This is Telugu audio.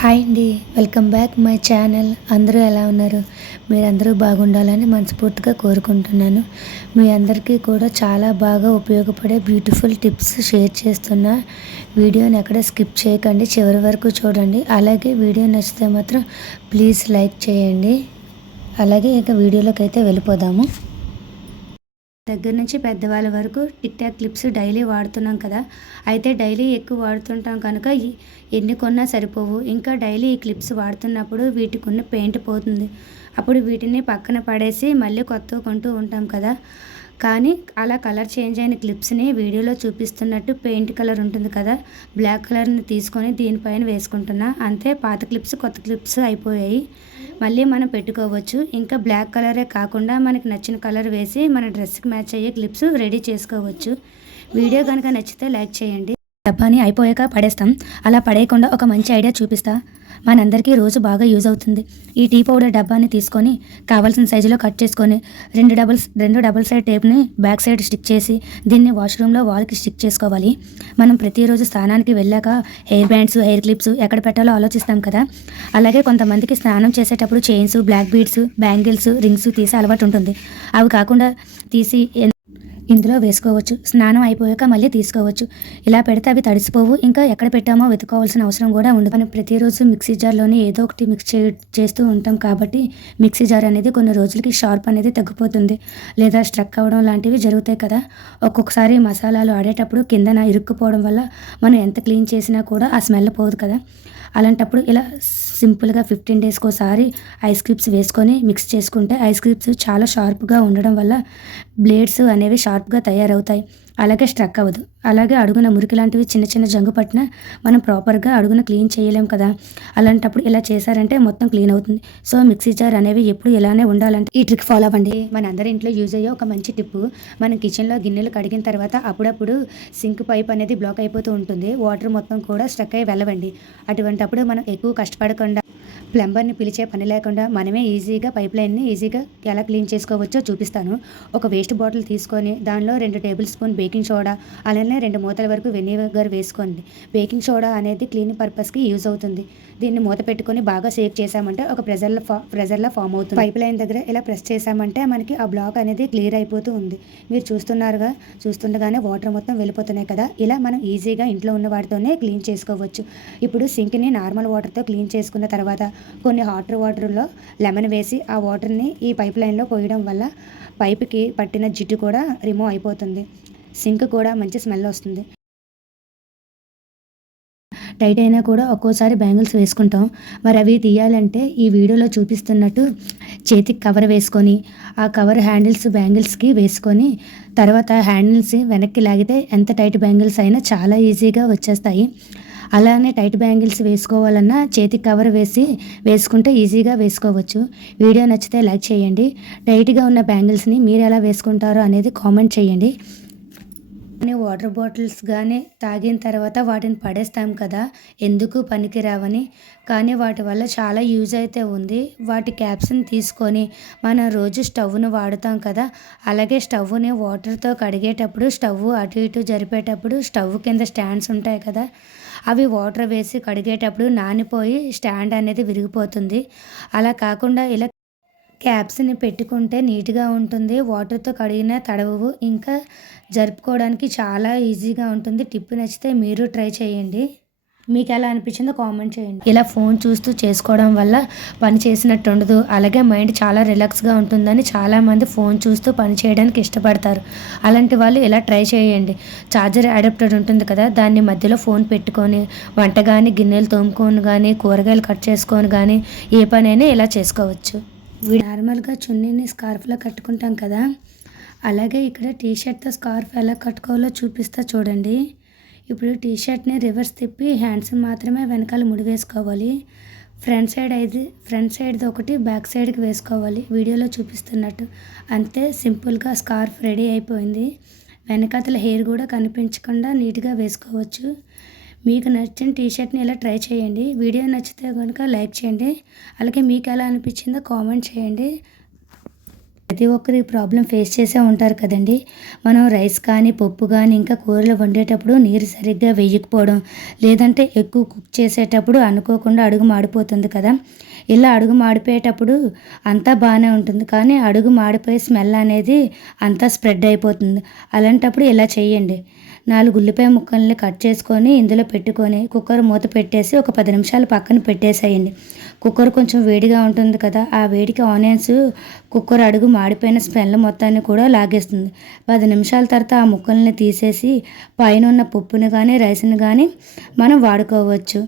హాయ్ అండి. వెల్కమ్ బ్యాక్ మై ఛానల్ అందరూ ఎలా ఉన్నారు? మీరందరూ బాగుండాలని మనస్ఫూర్తిగా కోరుకుంటున్నాను. మీ అందరికీ కూడా చాలా బాగా ఉపయోగపడే బ్యూటిఫుల్ టిప్స్ షేర్ చేస్తున్నా. వీడియోని ఎక్కడ స్కిప్ చేయకండి. చివరి వరకు చూడండి. అలాగే వీడియో నచ్చితే మాత్రం ప్లీజ్ లైక్ చేయండి. అలాగే ఇక వీడియోలోకి అయితే వెళ్ళిపోదాము. దగ్గర నుంచి పెద్దవాళ్ళ వరకు టిక్ టాక్ క్లిప్స్ డైలీ వాడుతున్నాం కదా. అయితే డైలీ ఎక్కువ వాడుతుంటాం కనుక ఎన్ని కొన్నా సరిపోవు. ఇంకా డైలీ ఈ క్లిప్స్ వాడుతున్నప్పుడు వీటికి ఉన్న పెయింట్ పోతుంది. అప్పుడు వీటిని పక్కన పడేసి మళ్ళీ కొత్త కొంటూ ఉంటాం కదా. కానీ అలా కలర్ చేంజ్ అయిన క్లిప్స్ని వీడియోలో చూపిస్తున్నట్టు పెయింట్ కలర్ ఉంటుంది కదా. బ్లాక్ కలర్ని తీసుకొని దీనిపైన వేసుకుంటున్నా. అంతే పాత క్లిప్స్ కొత్త క్లిప్స్ అయిపోయాయి. మళ్ళీ మనం పెట్టుకోవచ్చు. ఇంకా బ్లాక్ కలరే కాకుండా మనకి నచ్చిన కలర్ వేసి మన డ్రెస్కి మ్యాచ్ అయ్యే క్లిప్స్ రెడీ చేసుకోవచ్చు. వీడియో కనుక నచ్చితే లైక్ చేయండి. డబ్బాని అయిపోయాక పడేస్తాం. అలా పడేయకుండా ఒక మంచి ఐడియా చూపిస్తా. మనందరికీ రోజు బాగా యూజ్ అవుతుంది. ఈ టీ పౌడర్ డబ్బాని తీసుకొని కావాల్సిన సైజులో కట్ చేసుకొని రెండు డబుల్స్ రెండు డబుల్ సైడ్ టేప్ని బ్యాక్ సైడ్ స్టిక్ చేసి దీన్ని వాష్రూమ్లో వాల్కి స్టిక్ చేసుకోవాలి. మనం ప్రతిరోజు స్నానానికి వెళ్ళాక హెయిర్ బ్యాండ్స్ హెయిర్ క్లిప్స్ ఎక్కడ పెట్టాలో ఆలోచిస్తాం కదా. అలాగే కొంతమందికి స్నానం చేసేటప్పుడు chains black beads bangles rings తీసే అలవాటు ఉంటుంది. అవి కాకుండా తీసి ఇందులో వేసుకోవచ్చు. స్నానం అయిపోయాక మళ్ళీ తీసుకోవచ్చు. ఇలా పెడితే అవి తడిసిపోవు. ఇంకా ఎక్కడ పెట్టామో వెతుకోవాల్సిన అవసరం కూడా ఉండదు. మనం ప్రతిరోజు మిక్సీ జార్లోనే ఏదో ఒకటి మిక్స్ చే చేస్తూ ఉంటాం కాబట్టి మిక్సీ జార్ అనేది కొన్ని రోజులకి షార్ప్ అనేది తగ్గిపోతుంది. లేదా స్ట్రక్ అవ్వడం లాంటివి జరుగుతాయి కదా. ఒక్కొక్కసారి మసాలాలు ఆడేటప్పుడు కిందన ఇరుక్కుపోవడం వల్ల మనం ఎంత క్లీన్ చేసినా కూడా ఆ స్మెల్ పోదు కదా. అలాంటప్పుడు ఇలా సింపుల్గా ఫిఫ్టీన్ డేస్కి ఒకసారి ఐస్ క్యూబ్స్ వేసుకొని మిక్స్ చేసుకుంటే ఐస్ క్యూబ్స్ చాలా షార్ప్గా ఉండడం వల్ల బ్లేడ్స్ అనేవి షార్ప్ షార్ప్గా తయారవుతాయి. అలాగే స్ట్రక్ అవ్వదు. అలాగే అడుగున మురికి లాంటివి చిన్న చిన్న జంగు పట్టిన మనం ప్రాపర్గా అడుగున క్లీన్ చేయలేం కదా. అలాంటప్పుడు ఇలా చేశారంటే మొత్తం క్లీన్ అవుతుంది. సో మిక్సీ జార్ అనేవి ఎప్పుడు ఇలానే ఉండాలంటే ఈ ట్రిక్ ఫాలో అవ్వండి. మన అందరి ఇంట్లో యూజ్ అయ్యే ఒక మంచి టిప్పు మనం కిచెన్లో గిన్నెలు కడిగిన తర్వాత అప్పుడప్పుడు సింక్ పైప్ అనేది బ్లాక్ అయిపోతూ ఉంటుంది. వాటర్ మొత్తం కూడా స్ట్రక్ అయ్యి వెళ్ళవండి. అటువంటప్పుడు మనం ఎక్కువ కష్టపడకుండా ప్లంబర్ని పిలిచే పని లేకుండా మనమే ఈజీగా పైప్ లైన్ని ఈజీగా ఎలా క్లీన్ చేసుకోవచ్చో చూపిస్తాను. ఒక వేస్ట్ బాటిల్ తీసుకొని దానిలో రెండు టేబుల్ స్పూన్ బేకింగ్ సోడా అలానే రెండు మూతల వరకు వెనిగర్ వేసుకోండి. బేకింగ్ సోడా అనేది క్లీన్ పర్పస్కి యూజ్ అవుతుంది. దీన్ని మూత పెట్టుకొని బాగా సేక్ చేసామంటే ఒక ప్రెజర్లో ఫా ప్రెజర్లో ఫామ్ అవుతుంది. పైప్ లైన్ దగ్గర ఇలా ప్రెస్ చేసామంటే మనకి ఆ బ్లాక్ అనేది క్లియర్ అయిపోతూ ఉంది. మీరు చూస్తున్నారుగా చూస్తుండగానే వాటర్ మొత్తం వెళ్ళిపోతున్నాయి కదా. ఇలా మనం ఈజీగా ఇంట్లో ఉన్న వాటితోనే క్లీన్ చేసుకోవచ్చు. ఇప్పుడు సింక్ని నార్మల్ వాటర్తో క్లీన్ చేసుకున్న తర్వాత కొన్ని హాట్ వాటర్లో లెమన్ వేసి ఆ వాటర్ని ఈ పైప్ లైన్లో పోయడం వల్ల పైప్కి పట్టిన జిడ్డు కూడా రిమూవ్ అయిపోతుంది. సింక్ కూడా మంచి స్మెల్ వస్తుంది. టైట్ అయినా కూడా ఒక్కోసారి బ్యాంగిల్స్ వేసుకుంటాం. మరి అవి తీయాలంటే ఈ వీడియోలో చూపిస్తున్నట్టు చేతికి కవర్ వేసుకొని ఆ కవర్ హ్యాండిల్స్ బ్యాంగిల్స్కి వేసుకొని తర్వాత హ్యాండిల్స్ వెనక్కి లాగితే ఎంత టైట్ బ్యాంగిల్స్ అయినా చాలా ఈజీగా వచ్చేస్తాయి. అలానే టైట్ బ్యాంగిల్స్ వేసుకోవాలన్నా చేతికి కవర్ వేసి వేసుకుంటే ఈజీగా వేసుకోవచ్చు. వీడియో నచ్చితే లైక్ చేయండి. టైట్గా ఉన్న బ్యాంగిల్స్ని మీరు ఎలా వేసుకుంటారో అనేది కామెంట్ చేయండి. వాటర్ బాటిల్స్ కానీ తాగిన తర్వాత వాటిని పడేస్తాం కదా ఎందుకు పనికిరావని. కానీ వాటి వల్ల చాలా యూజ్ అయితే ఉంది. వాటి క్యాప్స్ని తీసుకొని మనం రోజు స్టవ్ను వాడుతాం కదా అలాగే స్టవ్ని వాటర్తో కడిగేటప్పుడు స్టవ్ అటు ఇటు జరిపేటప్పుడు స్టవ్ కింద స్టాండ్స్ ఉంటాయి కదా అవి వాటర్ వేసి కడిగేటప్పుడు నానిపోయి స్టాండ్ అనేది విరిగిపోతుంది. అలా కాకుండా ఇలా క్యాప్స్ని పెట్టుకుంటే నీట్గా ఉంటుంది వాటర్తో కడిగిన తడవవు. ఇంకా జరుపుకోవడానికి చాలా ఈజీగా ఉంటుంది. టిప్ నచ్చితే మీరు ట్రై చేయండి. మీకు ఎలా అనిపించిందో కామెంట్ చేయండి. ఇలా ఫోన్ చూస్తూ చేసుకోవడం వల్ల పని చేసినట్టు ఉండదు. అలాగే మైండ్ చాలా రిలాక్స్గా ఉంటుందని చాలామంది ఫోన్ చూస్తూ పని చేయడానికి ఇష్టపడతారు. అలాంటి వాళ్ళు ఇలా ట్రై చేయండి. ఛార్జర్ అడాప్టర్ ఉంటుంది కదా దాన్ని మధ్యలో ఫోన్ పెట్టుకొని వంట కానీ గిన్నెలు తోముకొని కానీ కూరగాయలు కట్ చేసుకొని కానీ ఏ పనైనా ఇలా చేసుకోవచ్చు. నార్మల్గా చున్నీని స్కార్ఫ్లో కట్టుకుంటాం కదా అలాగే ఇక్కడ టీ షర్ట్తో స్కార్ఫ్ ఎలా కట్టుకోవాలో చూపిస్తా చూడండి. ఇప్పుడు టీ షర్ట్ని రివర్స్ తిప్పి హ్యాండ్స్ మాత్రమే వెనకాల ముడి వేసుకోవాలి. ఫ్రంట్ సైడ్ అయితే ఫ్రంట్ సైడ్ది ఒకటి బ్యాక్ సైడ్కి వేసుకోవాలి. వీడియోలో చూపిస్తున్నట్టు. అంతే సింపుల్గా స్కార్ఫ్ రెడీ అయిపోయింది. వెనకాతల హెయిర్ కూడా కనిపించకుండా నీట్గా వేసుకోవచ్చు. మీకు నచ్చిన టీషర్ట్ని ఇలా ట్రై చేయండి. వీడియో నచ్చితే కనుక లైక్ చేయండి. అలాగే మీకు ఎలా అనిపించిందో కామెంట్ చేయండి. ప్రతి ఒక్కరు ఈ ప్రాబ్లం ఫేస్ చేసే ఉంటారు కదండి. మనం రైస్ కానీ పప్పు కానీ ఇంకా కూరలు వండేటప్పుడు నీరు సరిగ్గా వేయకపోవడం లేదంటే ఎక్కువ కుక్ చేసేటప్పుడు అనుకోకుండా అడుగు మాడిపోతుంది కదా. ఇలా అడుగు మాడిపోయేటప్పుడు అంతా బాగానే ఉంటుంది. కానీ అడుగు మాడిపోయి స్మెల్ అనేది అంతా స్ప్రెడ్ అయిపోతుంది. అలాంటప్పుడు ఇలా చేయండి నాలుగు ఉల్లిపాయ ముక్కల్ని కట్ చేసుకొని ఇందులో పెట్టుకొని కుక్కర్ మూత పెట్టేసి ఒక పది నిమిషాలు పక్కన పెట్టేసేయండి. కుక్కర్ కొంచెం వేడిగా ఉంటుంది కదా ఆ వేడికి ఆనియన్స్ కుక్కర్ అడుగు మాడిపోయిన స్మెల్ మొత్తాన్ని కూడా లాగేస్తుంది. పది నిమిషాల తర్వాత ఆ ముక్కల్ని తీసేసి పైన ఉన్న పప్పుని కానీ రైస్ని కానీ మనం వాడుకోవచ్చు.